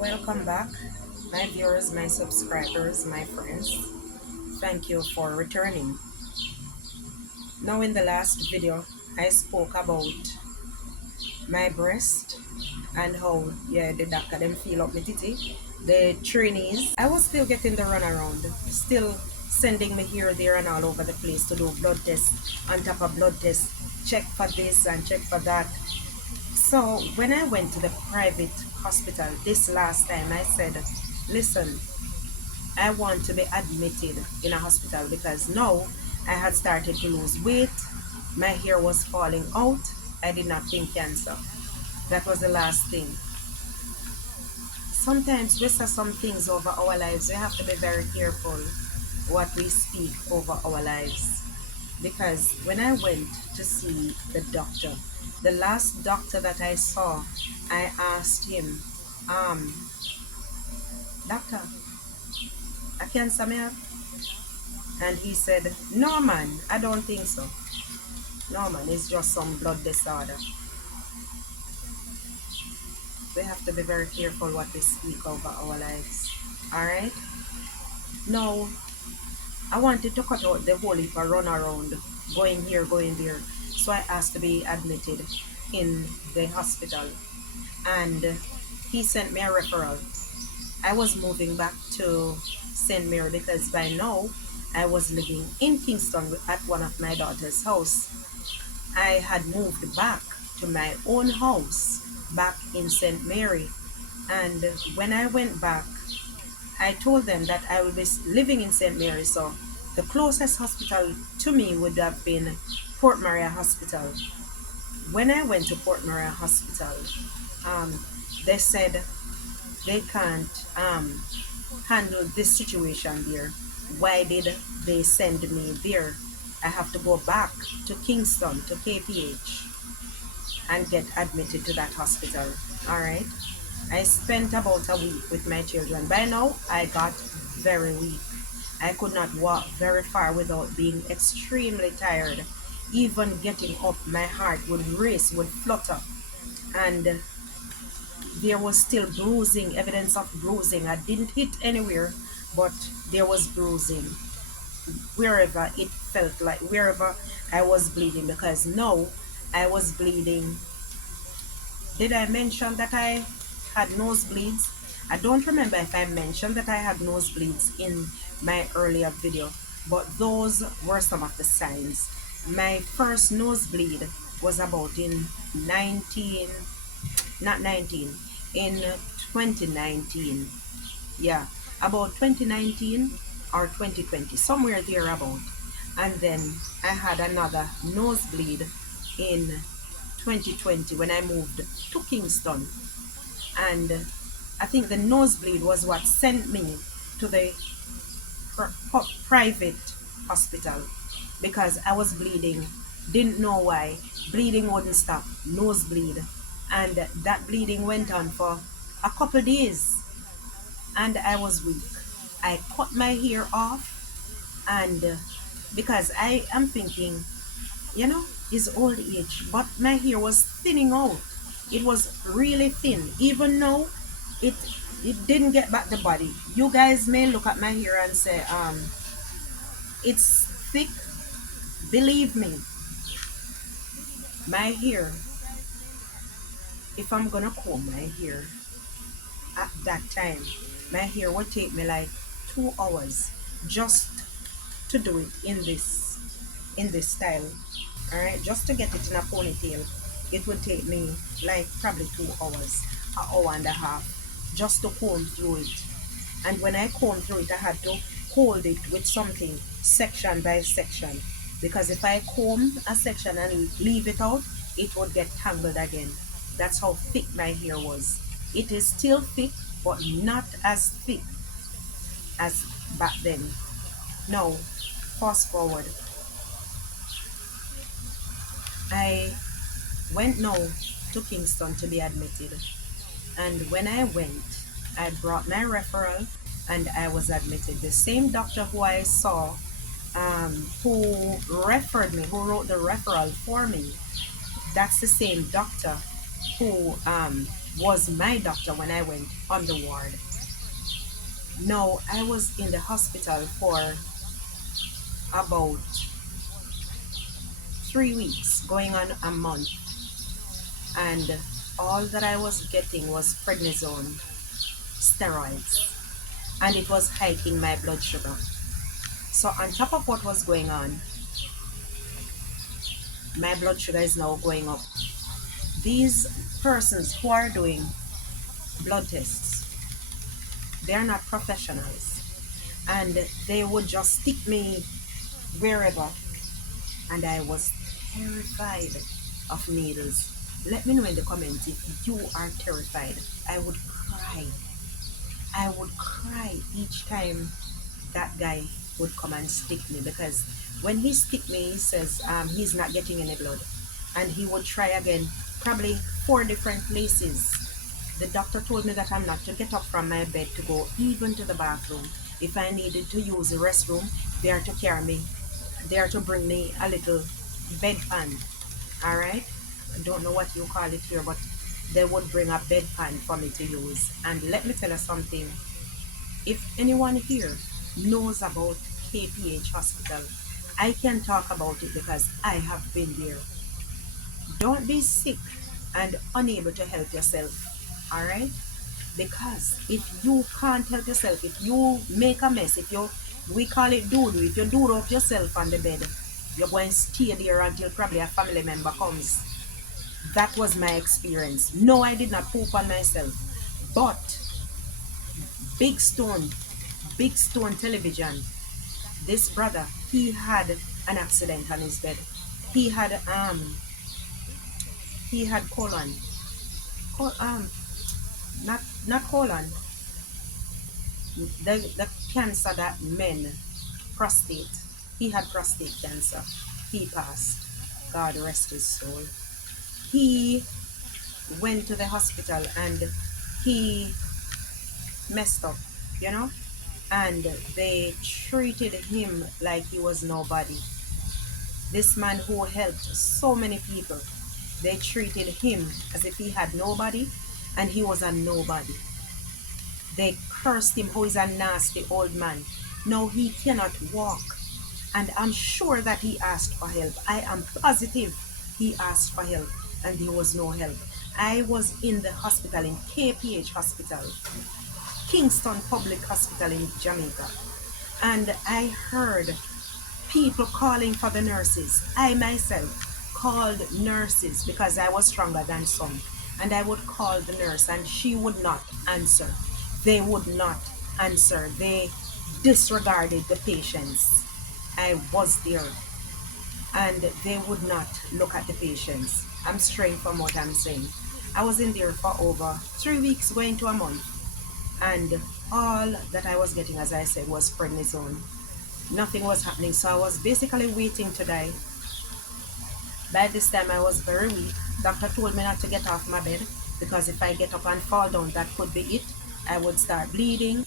Welcome back, my viewers, my subscribers, my friends. Thank you for returning. Now, in the last video, I spoke about my breast and how, yeah, the doctor them feel up my titty. The trainees, I was still getting the runaround, still sending me here, there, and all over the place to do blood tests on top of blood tests, check for this and check for that. So when I went to the private hospital this last time, I said, listen, I want to be admitted in a hospital because now I had started to lose weight, my hair was falling out, I did not think cancer. That was the last thing. Sometimes we say some things over our lives. We have to be very careful what we speak over our lives. Because when I went to see the doctor, the last doctor that I saw, I asked him, um, doctor, a cancer me have? And he said, no man, I don't think so. No man, it's just some blood disorder. We have to be very careful what we speak over our lives. Alright? Now, I wanted to cut out the whole heap of run around, going here, going there. So I asked to be admitted in the hospital. And he sent me a referral. I was moving back to St. Mary because by now I was living in Kingston at one of my daughter's house. I had moved back to my own house back in St. Mary. And when I went back, I told them that I will be living in St. Mary. So the closest hospital to me would have been Port Maria Hospital. When I went to Port Maria Hospital, um, they said they can't handle this situation there. Why did they send me there? I have to go back to Kingston, to KPH, and get admitted to that hospital. All right. I spent about a week with my children. By now, I got very weak. I could not walk very far without being extremely tired. Even getting up, my heart would race, would flutter. And there was still bruising, evidence of bruising. I didn't hit anywhere, but there was bruising wherever it felt like, wherever I was bleeding, because now I was bleeding. Did I mention that I had nosebleeds? I don't remember if I mentioned that I had nosebleeds in my earlier video, but those were some of the signs. My first nosebleed was about in 19, not 19, in 2019. Yeah, about 2019 or 2020, somewhere there about. And then I had another nosebleed in 2020 when I moved to Kingston. And I think the nosebleed was what sent me to the private hospital because I was bleeding, didn't know why. Bleeding wouldn't stop, nosebleed. And that bleeding went on for a couple days and I was weak. I cut my hair off and because I am thinking, you know, it's old age, but my hair was thinning out. It was really thin. Even though it it didn't get back the body. You guys may look at my hair and say, it's thick. Believe me, my hair, if I'm gonna comb my hair at that time, my hair would take me like 2 hours just to do it in this style. Alright, just to get it in a ponytail, it would take me like probably 2 hours, an hour and a half, just to comb through it. And when I comb through it, I had to hold it with something section by section, because if I comb a section and leave it out, it would get tangled again. That's how thick my hair was. It is still thick, but not as thick as back then. Now, fast forward. I went now to Kingston to be admitted. And when I went, I brought my referral and I was admitted. The same doctor who I saw, who referred me, who wrote the referral for me, that's the same doctor who was my doctor when I went on the ward. No, I was in the hospital for about 3 weeks, going on a month, and all that I was getting was prednisone, steroids, and it was hiking my blood sugar. So, on top of what was going on, my blood sugar is now going up. These persons who are doing blood tests, they're not professionals, and they would just stick me wherever, and I was terrified of needles. Let me know in the comments if you are terrified. I would cry. I would cry each time that guy would come and stick me, because when he stick me, he says he's not getting any blood, and he would try again, probably 4 different places. The doctor told me that I'm not to get up from my bed to go even to the bathroom. If I needed to use the restroom, they are to carry me. They are to bring me a little bedpan. All right. I don't know what you call it here, but they would bring a bedpan for me to use. And let me tell you something. If anyone here knows about KPH Hospital, I can talk about it because I have been there. Don't be sick and unable to help yourself. All right? Because if you can't help yourself, if you make a mess, if you, we call it doo-doo, if you do up yourself on the bed, you're going to stay there until probably a family member comes. That was my experience. No, I did not poop on myself. But Big Stone, Big Stone Television, this brother, he had an accident on his bed. He had colon, col- not colon, the cancer that men, prostate. He had prostate cancer. He passed. God rest his soul. He went to the hospital and he messed up, you know, and they treated him like he was nobody. This man who helped so many people, they treated him as if he had nobody and he was a nobody. They cursed him, who is a nasty old man. Now he cannot walk. And I'm sure that he asked for help. I am positive he asked for help and there was no help. I was in the hospital, in KPH Hospital, Kingston Public Hospital in Jamaica. And I heard people calling for the nurses. I myself called nurses because I was stronger than some. And I would call the nurse and she would not answer. They would not answer. They disregarded the patients. I was there and they would not look at the patients. I'm straying from what I'm saying. I was in there for over 3 weeks, going to a month, and all that I was getting, as I said, was prednisone. Nothing was happening, so I was basically waiting to die. By this time, I was very weak. Doctor told me not to get off my bed because if I get up and fall down, that could be it. I would start bleeding.